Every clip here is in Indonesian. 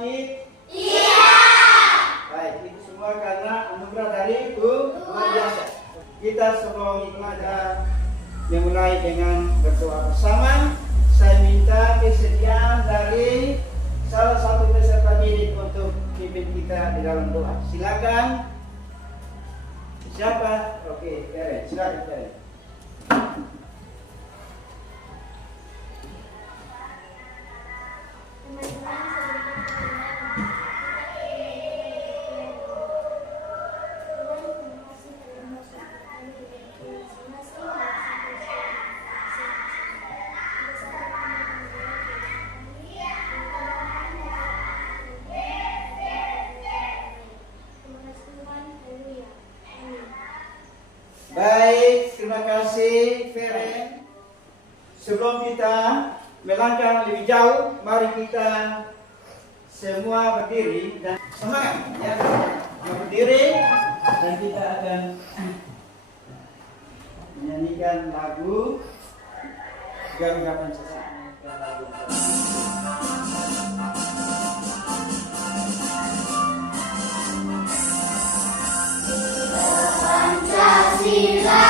sakit? Iya. Baik, itu semua karena anugerah dari Tuhan biasa. Kita sebelum belajar memulai dengan berdoa bersama. Saya minta kesediaan dari salah satu peserta didik untuk pimpin kita di dalam doa. Silakan. Siapa? Oke, Karen. Silakan, Karen. Baik, terima kasih Feren. Sebelum kita melangkah lebih jauh, mari kita semua berdiri dan semangat ya. Berdiri dan kita akan menyanyikan lagu Garuda Pancasila. Pancasila,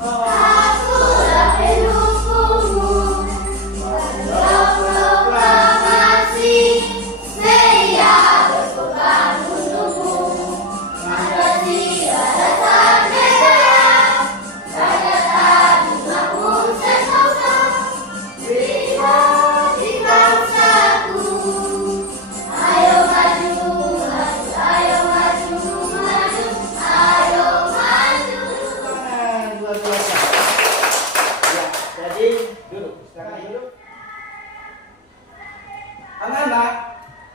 akulah pendukungmu. Proklamasi, saya berkorban untukmu. Pancasila dasar negara, rakyat adunaku sentosa. Berilah di bangsaku. Ayo maju, maju, ayo maju, maju, ayo maju. Luar biasa. Ya, jadi duduk. Sekarang duduk. Anak-anak,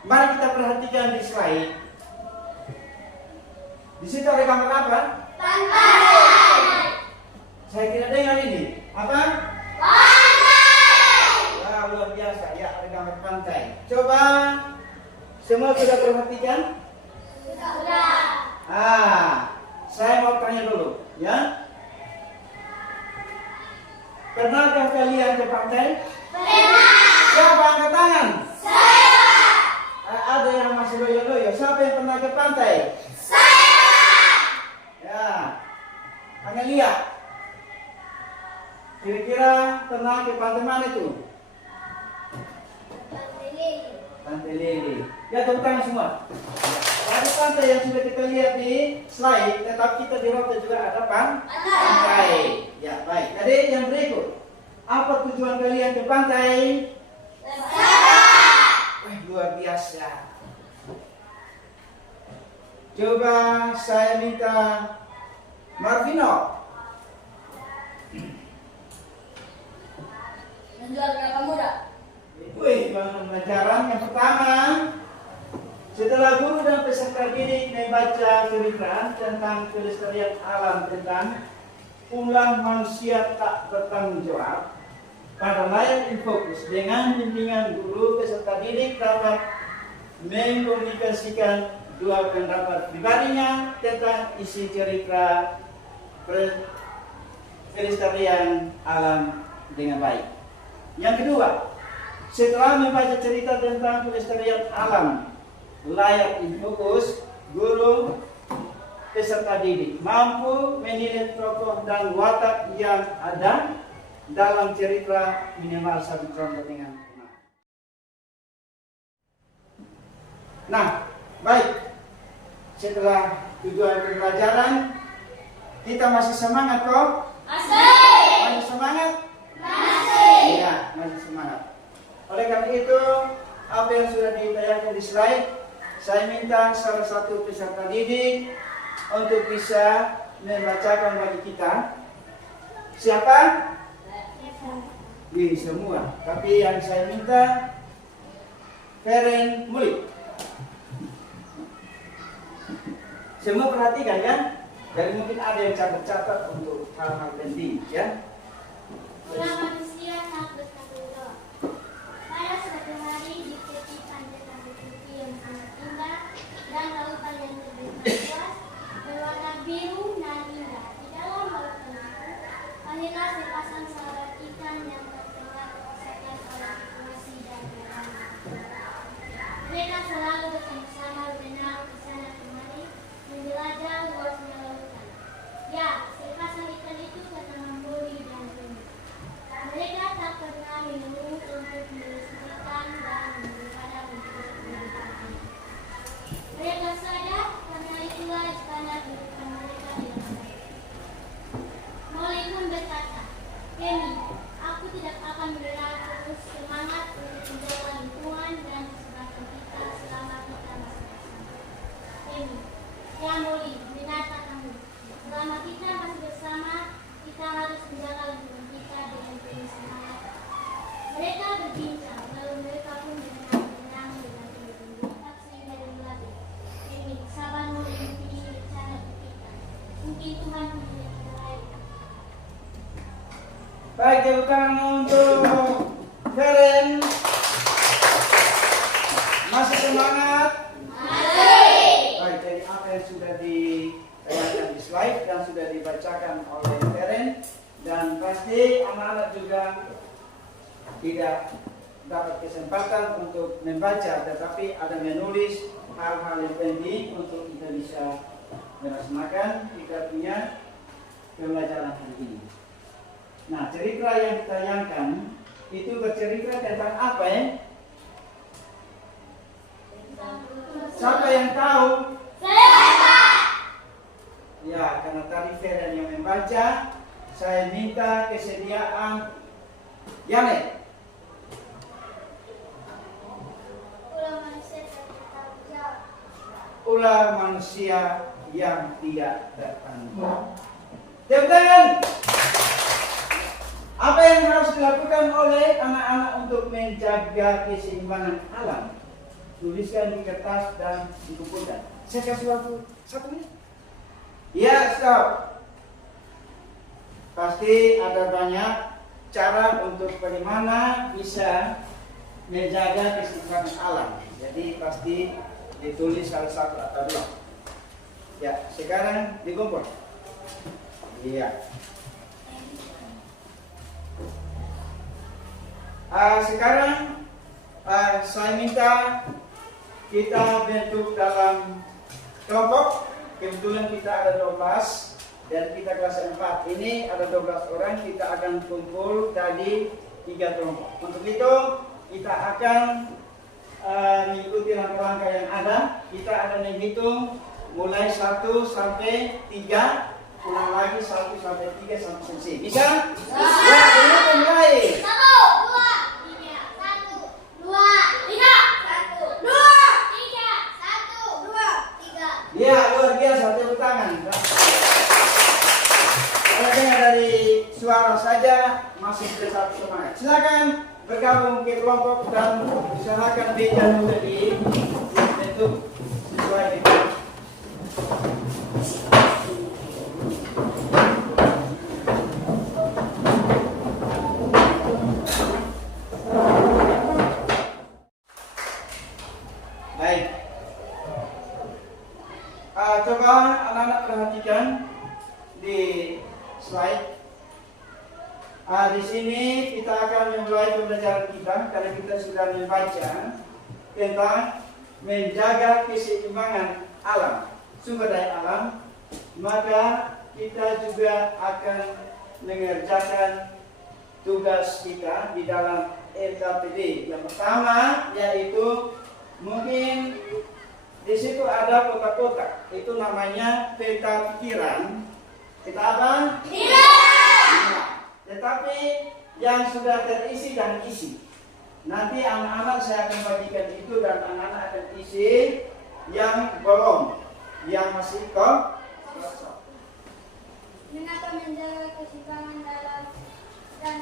mari kita perhatikan di slide. Di situ ada gambar apa? Pantai. Saya tidak dengar ini. Apa? Pantai. Wah, luar biasa. Ya, ada gambar pantai. Coba semua sudah perhatikan? Sudah. Saya mau tanya dulu, ya. Pernahkah kalian ke pantai? Pernah. Siapa angkat tangan? Saya. Ada yang masih loyo-loyo. Siapa yang pernah ke pantai? Saya. Ya, tangan lihat. Kira-kira pernah ke pantai mana itu? Pantai Lele. Ya, tepuk tangan semua. Ada pantai yang sudah kita lihat di slide, tetap kita di roda juga ada pantai. Ya, baik. Jadi yang berikut, apa tujuan kalian ke pantai? Wah, luar biasa. Coba saya minta Marvino. Menjual kelapa muda. Wih, bahan pelajaran yang pertama. Setelah guru dan peserta didik membaca cerita tentang kelestarian alam tentang ulang manusia tak bertanggung jawab, pada layar Infokus dengan bimbingan guru peserta didik dapat mengkomunikasikan dua pendapat pribadinya tentang isi cerita kelestarian alam dengan baik. Yang kedua, setelah membaca cerita tentang kelestarian alam, layar Infokus, guru peserta didik mampu menilai tokoh dan watak yang ada dalam cerita minimal satu contoh dengan benar. Nah, baik. Setelah tujuan pembelajaran, kita masih semangat kok? Masih semangat? Iya, masih semangat. Oleh karena itu, apa yang sudah ditayangkan di slide, saya minta salah satu peserta didik untuk bisa membacakan bagi kita. Siapa? Ini semua. Tapi yang saya minta Feren Muli. Semua perhatikan kan? Jadi mungkin ada yang catat-catat untuk hal-hal penting, ya. Ulang manusia tak bertanggung jawab. Pada suatu hari di tepi pantai Bukit yang sangat indah dan lautan yang terbentang luas berwarna biru dan indah. Di dalam lautan itu, lahirlah sepasang sahabat ikan yang terkenal kesekian oleh populasi dan kerana. Mereka tepuk tangan untuk Karen. Masih semangat? Baik, jadi apa yang sudah ditayangkan di slide dan sudah dibacakan oleh Karen, dan pasti anak-anak juga tidak dapat kesempatan untuk membaca, tetapi ada menulis hal-hal yang penting untuk kita bisa melaksanakan kita punya pembelajaran hari ini. Nah, cerita yang ditayangkan itu bercerita tentang apa ya? Siapa yang tahu? Ya, karena tadi Feren yang membaca, saya minta kesediaan Yane. Ulah manusia yang tidak bertanggung. Tepuk tangan. Apa yang harus dilakukan oleh anak-anak untuk menjaga keseimbangan alam? Tuliskan di kertas dan dikumpulkan. Saya kasih waktu 1 menit. Ya, stop. Pasti ada banyak cara untuk bagaimana bisa menjaga keseimbangan alam. Jadi pasti ditulis salah satu atau dua. Ya, sekarang dikumpul. Iya. Sekarang saya minta kita bentuk dalam kelompok. Kebetulan kita ada 12 dan kita kelas 4. Ini ada 12 orang. Kita akan kumpul dari 3 kelompok. Untuk itu kita akan mengikuti langkah-langkah yang ada. Kita akan menghitung mulai 1 sampai 3. Ulang lagi 1 sampai 3 sampai selesai. Bisa? Ya, kita mulai. 1, 2, 3, 1, 2, 3, 1, 2, 3, 1, 2, 3. Ya, luar biasa, tepuk tangan. Kalau dengar dari suara saja masih tetap semangat. Silakan bergabung ke kelompok dan usahakan meja untuk dibentuk sesuai dengan. Baik. Coba anak-anak perhatikan di slide. Di sini kita akan memulai pembelajaran kita karena kita sudah membaca tentang menjaga keseimbangan alam, sumber daya alam. Maka kita juga akan mengerjakan tugas kita di dalam LKPD. Yang pertama yaitu mungkin di situ ada kotak-kotak. Itu namanya peta pikiran. Peta apa? Pikiran. Tetapi yang sudah terisi dan isi. Nanti anak-anak saya akan bagikan itu dan anak-anak akan isi yang belum, yang masih kosong. Mengapa menjaga keseimbangan dalam dan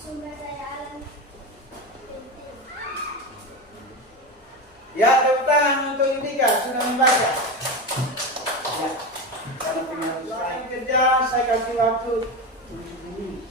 sumber daya alam penting. Ya, tepuk tangan untuk Indika sudah membaca. Ya, karena pengaruh kerja saya kasih waktu 7 menit.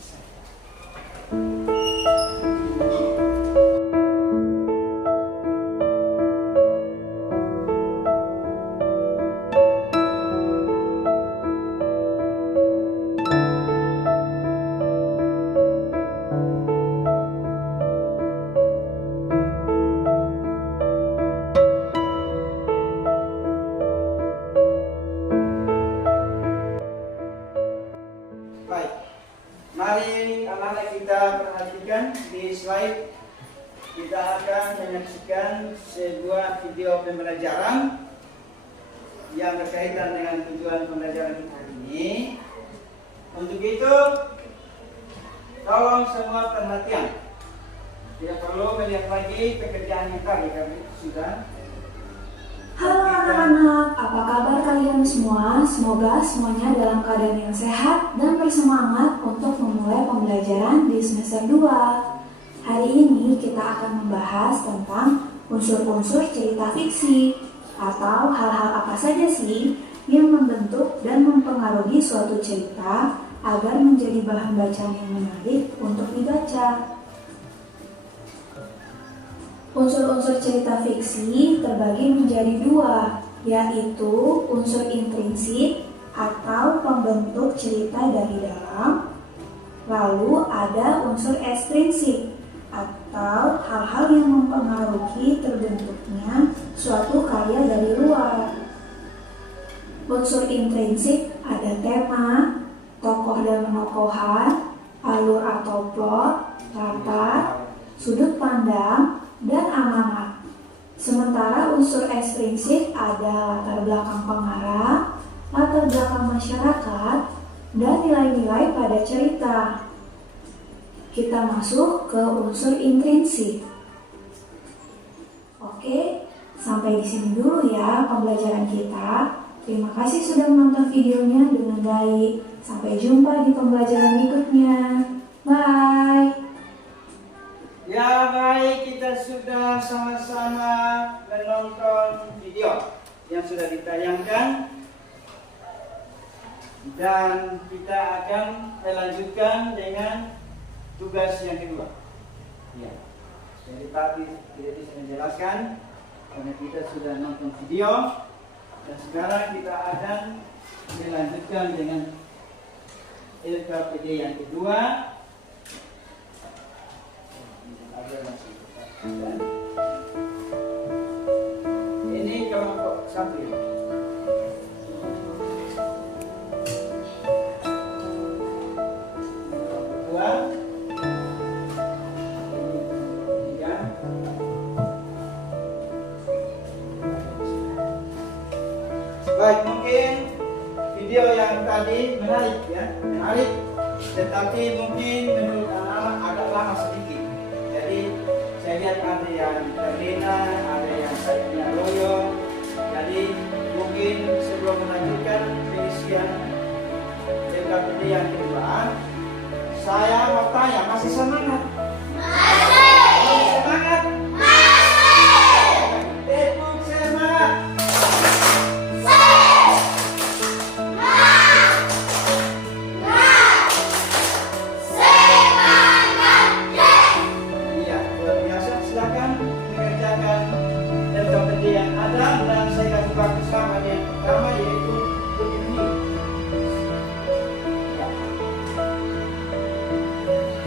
Mari anak-anak kita perhatikan di slide. Kita akan menyaksikan sebuah video pembelajaran yang berkaitan dengan tujuan pembelajaran kita hari ini. Untuk itu, tolong semua perhatian. Tidak perlu melihat lagi pekerjaan yang tadi kami sudah. Halo anak-anak, apa kabar kalian semua? Semoga semuanya dalam keadaan yang sehat dan bersemangat untuk memulai pembelajaran di semester 2. Hari ini kita akan membahas tentang unsur-unsur cerita fiksi. Atau hal-hal apa saja sih yang membentuk dan mempengaruhi suatu cerita agar menjadi bahan bacaan yang menarik untuk dibaca? Unsur-unsur cerita fiksi terbagi menjadi dua, yaitu unsur intrinsik atau pembentuk cerita dari dalam, lalu ada unsur ekstrinsik atau hal-hal yang mempengaruhi terbentuknya suatu karya dari luar. Unsur intrinsik ada tema, tokoh dan penokohan, alur atau plot, latar, sudut pandang, dan amanat. Sementara unsur ekstrinsik ada latar belakang pengarang, latar belakang masyarakat, dan nilai-nilai pada cerita. Kita masuk ke unsur intrinsik. Oke, sampai di sini dulu ya pembelajaran kita. Terima kasih sudah menonton videonya dengan baik. Sampai jumpa di pembelajaran berikutnya. Bye. Ya baik, kita sudah sama-sama menonton video yang sudah ditayangkan. Dan kita akan melanjutkan dengan tugas yang kedua. Ya. Jadi tadi tidak bisa menjelaskan karena kita sudah nonton video. Dan sekarang kita akan melanjutkan dengan LKPD yang kedua. Ini kelompok 1 ya. Baik, mungkin video yang tadi menarik ya, menarik, tetapi mungkin menurut anak-anak agak lama sedikit. Jadi saya lihat ada yang terlena, ada yang kayaknya loyo. Jadi mungkin sebelum melanjutkan pengisian LKPD yang kedua, saya mau tanya, masih semangat? Masih semangat? Tepuk semangat. Iya, luar biasa. Silakan mengerjakan LKPD yang ada dan saya akan buka bersama yang pertama yaitu begini. Ya.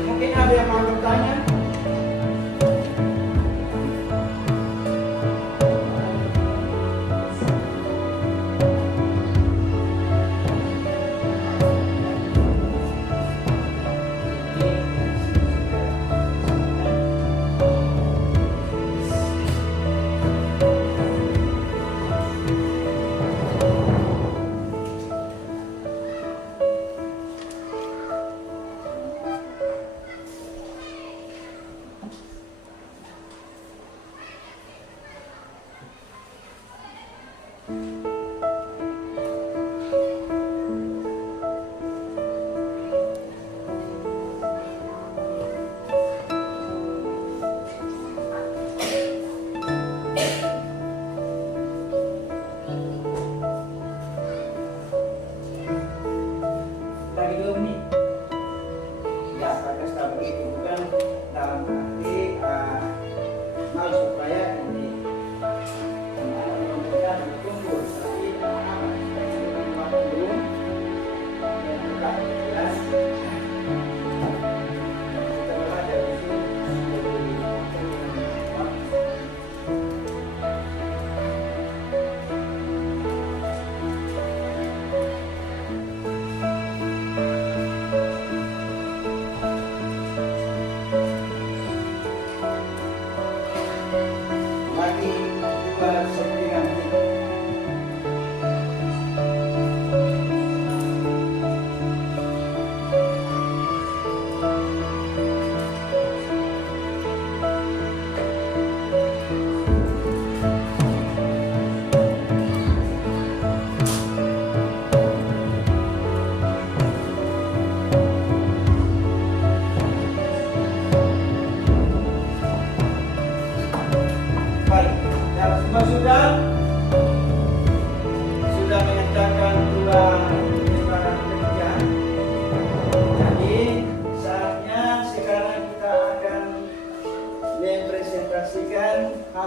Mungkin ada yang mau bertanya?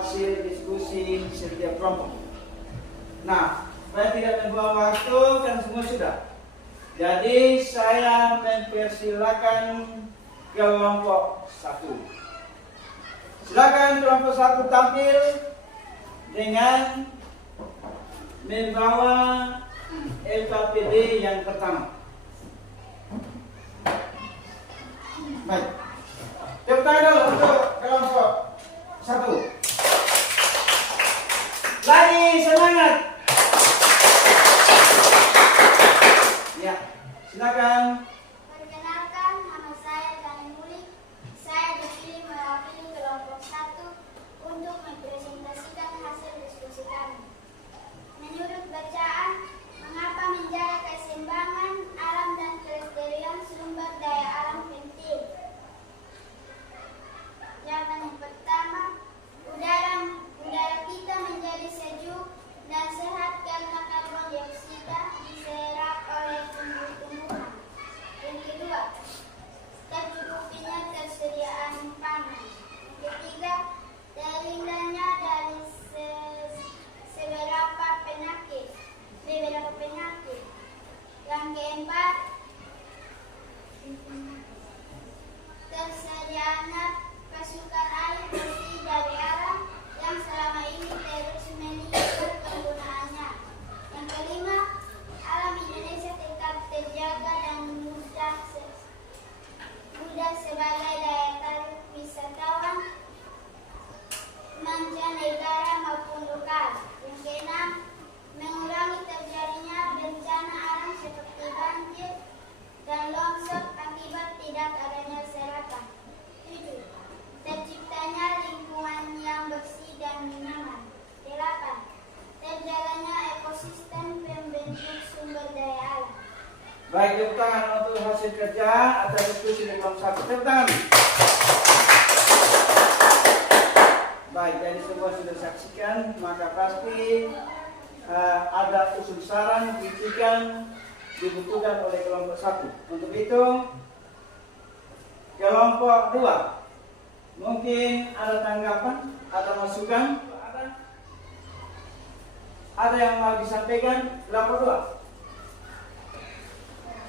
hasil diskusi setiap kelompok. Nah, saya tidak membuang waktu kan semua sudah. Jadi saya mempersilakan kelompok 1. Silakan kelompok 1 tampil dengan membawa LKPD yang pertama. Baik. Tepuk tangan dulu untuk kelompok 1. Lagi semangat. Ya, silakan. Perkenalkan, nama saya Dani Muli. Saya dipilih mewakili kelompok 1 untuk mempresentasikan hasil diskusi kami. Menurut bacaan, mengapa menjaga keseimbangan alam dan kelestarian sumber daya alam penting? Jawaban yang pertama, udara kita menjadi sejuk dan sehat karena karbon dioksida diserap oleh tumbuh-tumbuhan. Yang kedua, tercukupinya ketersediaan pangan. Yang ketiga, terhindar dari beberapa penyakit. Yang keempat, tersedianya pasokan air bersih dari alam yang selama ini terus meningkat penggunaannya. Yang kelima, alam Indonesia tetap terjaga dan mudah sebagai daya tarik wisatawan mancanegara maupun lokal. Yang keenam, mengurangi terjadinya bencana alam seperti banjir dan longsor akibat tidak adanya serapan. 7. Terciptanya lingkungan yang bersih dan nyaman. 8. Terjaganya ekosistem pembentuk sumber daya alam. Baik, tepuk tangan untuk hasil kerja atas diskusi di kelompok 1. Tepuk tangan. Baik, jadi semua sudah saksikan, maka pasti ada usul saran, kritikan dibutuhkan oleh kelompok 1. Untuk itu, kelompok 2 mungkin ada tanggapan, ada masukan, ada yang mau disampaikan. Kelompok 2,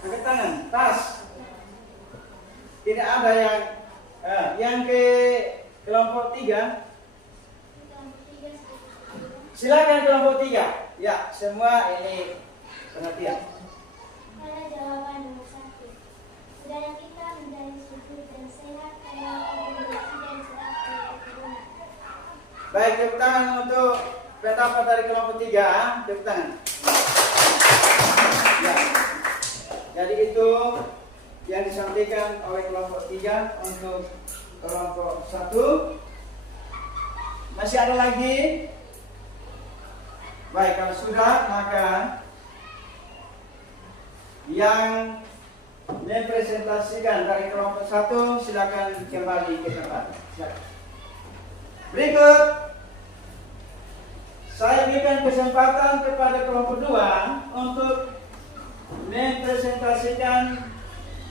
angkat tangan, tas. Tidak ada yang ke kelompok 3. Silakan kelompok 3. Ya, semua ini perhatian. Pada jawaban nomor 1, udara kita menjadi sejuk dan sehat karena karbon dioksida dan serap oleh tumbuhan. Baik, tepuk tangan untuk pendapat dari kelompok 3. Tepuk tangan. Ya. Jadi itu yang disampaikan oleh kelompok 3 untuk kelompok 1. Masih ada lagi? Baik, kalau sudah, maka yang mempresentasikan dari kelompok 1 silakan kembali ke tempat. Silakan. Berikut, saya berikan kesempatan kepada kelompok 2 untuk mempresentasikan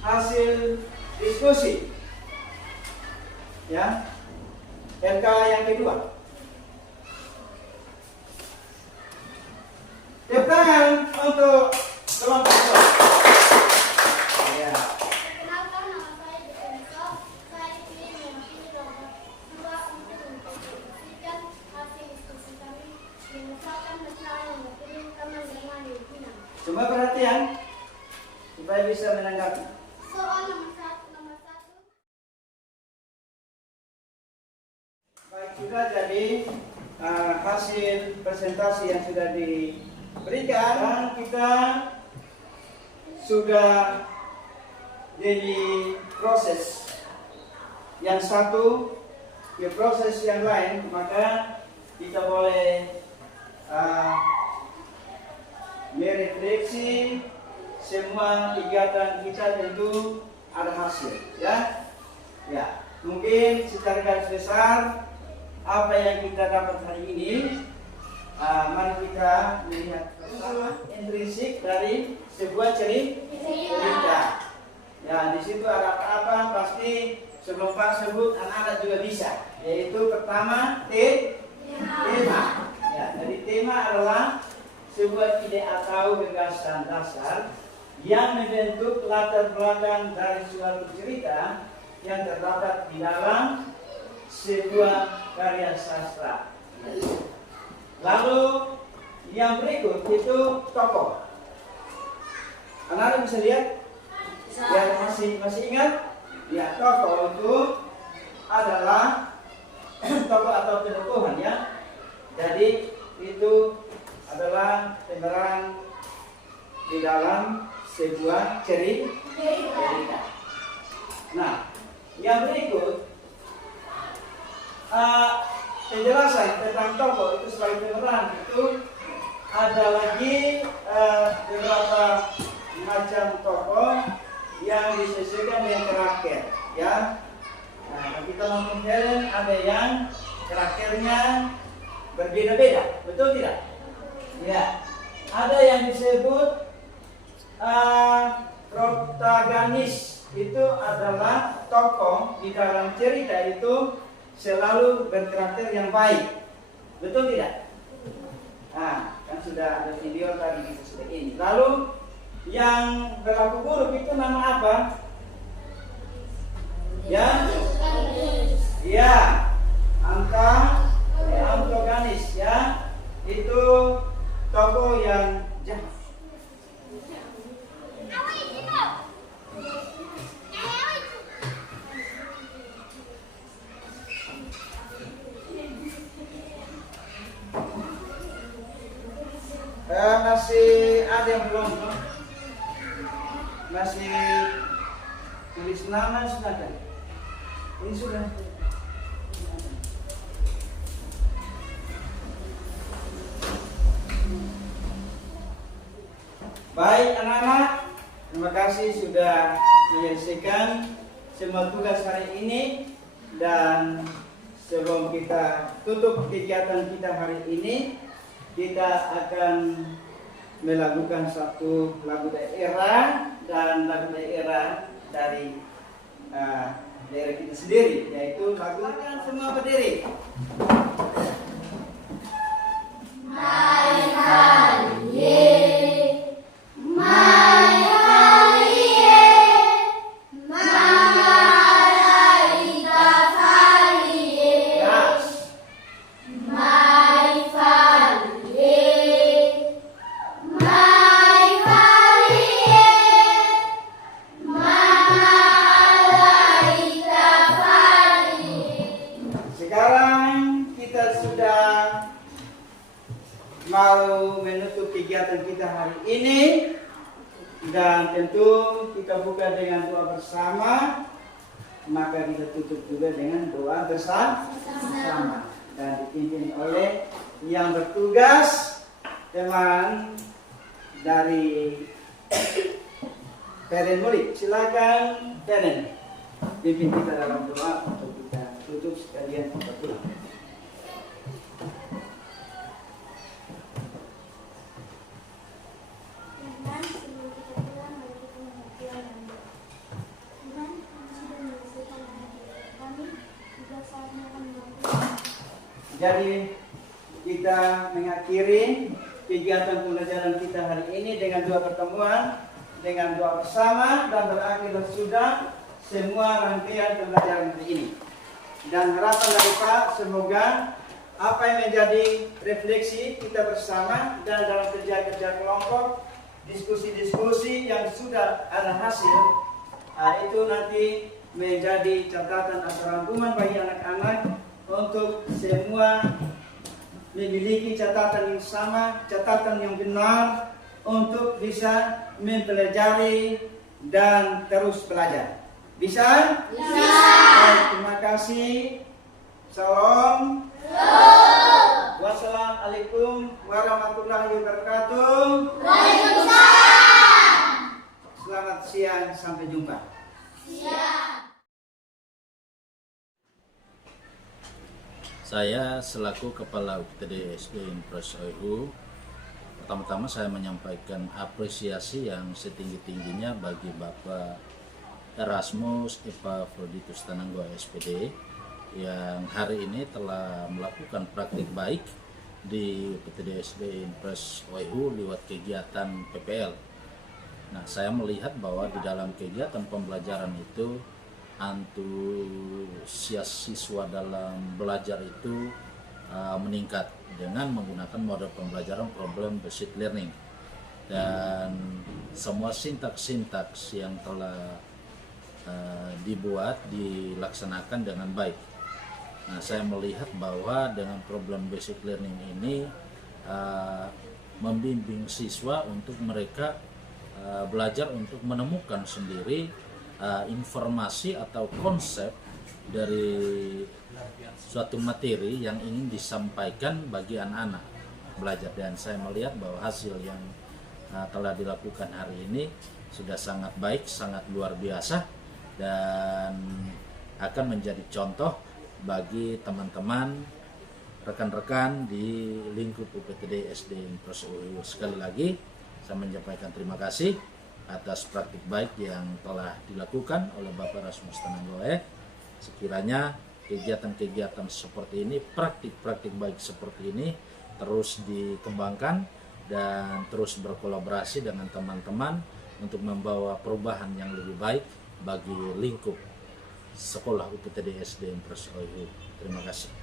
hasil diskusi. Ya, LK yang kedua. Tepuk tangan untuk kelompok 2. Ya. Perkenalkan, nama saya Dekenso. Saya dipilih mewakili kelompok 2 untuk mempresentasikan hasil diskusi kami berdasarkan masalah yang dipilih teman-teman di Pinang. Semua perhatian supaya bisa menanggapi. Soal nomor 1. Baik, sudah jadi hasil presentasi yang sudah diberikan dan kita sudah jadi proses yang satu ke proses yang lain, maka kita boleh merefleksi semua kegiatan kita tentu ada hasil, ya. Ya, mungkin secara garis besar apa yang kita dapat hari ini, mari kita melihat bersama intrinsik dari sebuah cerita. Ya, di situ ada apa-apa pasti sebelum Pak sebut anak-anak juga bisa. Yaitu pertama sebuah ide atau gagasan dasar yang membentuk latar belakang dari suatu cerita yang terdapat di dalam sebuah karya sastra. Lalu yang berikut itu tokoh. Anak-anak bisa lihat? Ya, masih ingat? Ya, tokoh itu adalah tokoh atau penukuhan ya. Jadi itu adalah pemeran di dalam sebuah cerita. Nah, yang berikut penjelasan tentang tokoh itu sebagai pemeran itu ada lagi beberapa macam tokoh yang disesuaikan dengan karakter ya. Nah, kalau kita nonton film ada yang karakternya berbeda-beda, betul tidak? Ya, ada yang disebut protagonis, itu adalah tokoh di dalam cerita itu selalu berkarakter yang baik, betul tidak? Nah, kan sudah ada video tadi seperti ini. Lalu yang berlaku buruk itu nama apa? Ya, ya, antagonis ya, itu tokoh yang jahat. Masih ada yang belum? Masih tulis nama sudah kan? Ini sudah. Baik anak-anak, terima kasih sudah menyelesaikan semua tugas hari ini. Dan sebelum kita tutup kegiatan kita hari ini, kita akan melakukan satu lagu daerah, dan lagu daerah dari daerah kita sendiri, yaitu lagu semua berdiri. Mau menutup kegiatan kita hari ini, dan tentu kita buka dengan doa bersama, maka kita tutup juga dengan doa bersama dan dipimpin oleh yang bertugas, teman dari Peren Mulik. Silakan Peren pimpin kita dalam doa untuk kita tutup sekalian kita pulang. Jadi kita mengakhiri kegiatan pembelajaran kita hari ini dengan dua pertemuan, dengan doa bersama, dan berakhir sudah semua rangkaian pembelajaran hari ini. Dan harapan dari Pak, semoga apa yang menjadi refleksi kita bersama dan dalam kerja-kerja kelompok, diskusi-diskusi yang sudah ada hasil, itu nanti menjadi catatan atau rangkuman bagi anak-anak untuk semua memiliki catatan yang sama, catatan yang benar untuk bisa mempelajari dan terus belajar. Bisa? Bisa. Baik, terima kasih. Salam. Wassalamualaikum warahmatullahi wabarakatuh. Waalaikumsalam. Selamat siang, sampai jumpa. Siap. Saya selaku Kepala UPTD SD Impres Oihu, pertama-tama saya menyampaikan apresiasi yang setinggi-tingginya bagi Bapak Erasmus Epafroditus Tananggoa SPD yang hari ini telah melakukan praktik baik di UPTD SD Impres OEHU lewat kegiatan PPL. Nah, saya melihat bahwa di dalam kegiatan pembelajaran itu antusias siswa dalam belajar itu meningkat dengan menggunakan model pembelajaran problem based learning, dan semua sintaks-sintaks yang telah dibuat dilaksanakan dengan baik. Nah, saya melihat bahwa dengan problem basic learning ini membimbing siswa untuk mereka belajar untuk menemukan sendiri informasi atau konsep dari suatu materi yang ingin disampaikan bagi anak-anak belajar. Dan saya melihat bahwa hasil yang telah dilakukan hari ini sudah sangat baik, sangat luar biasa, dan akan menjadi contoh bagi teman-teman, rekan-rekan di lingkup UPTD SD Impres OEHU. Sekali lagi saya menyampaikan terima kasih atas praktik baik yang telah dilakukan oleh Bapak Rasmus Tananggoe. Sekiranya kegiatan-kegiatan seperti ini, praktik-praktik baik seperti ini terus dikembangkan dan terus berkolaborasi dengan teman-teman untuk membawa perubahan yang lebih baik bagi lingkup sekolah UPTD SD Impres OEHU. Terima kasih.